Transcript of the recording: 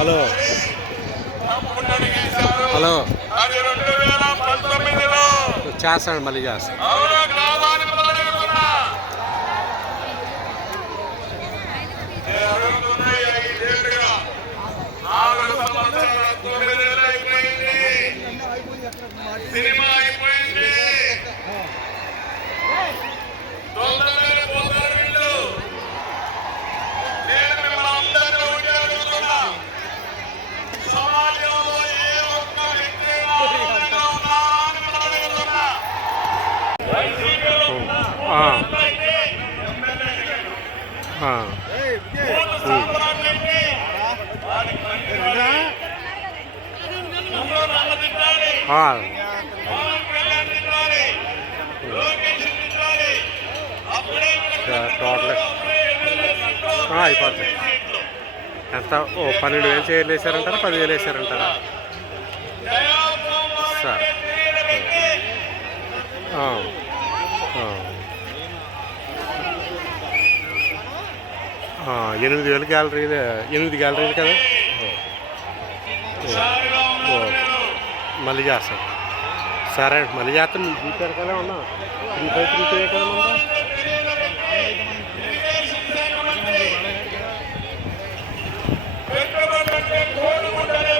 Hello hello చేస్తాను మళ్ళీ చేస్తాను. సినిమా అయిపోయింది. నేను మిమ్మల్ని అందరినీ ఒకటే అడుగుతున్నా, సమాజంలో ఏ ఒక్క వ్యక్తి ఆనందంగా ఉన్నారా అని మిమ్మల్ని అడుగుతున్నా. బూత్ సామ్రాజ్యాన్ని నన్ను తిట్టాలి, పవన్ కళ్యాణ్ తిట్టాలి, లోకేష్ తిట్టాలి. అప్పుడే టోటల్ అయిపోతుంది. ఎంత 12,000 షేర్లు వేసారంటారా, 10,000 వేసారంటారా? సార్ 8,000 గ్యాలరీలు, 8 గ్యాలరీలు కదా. మళ్ళీ చేస్తాను. సరే మళ్ళీ చేస్తాను. మీకు చూపారు కదా ఉన్నా 353 కదా.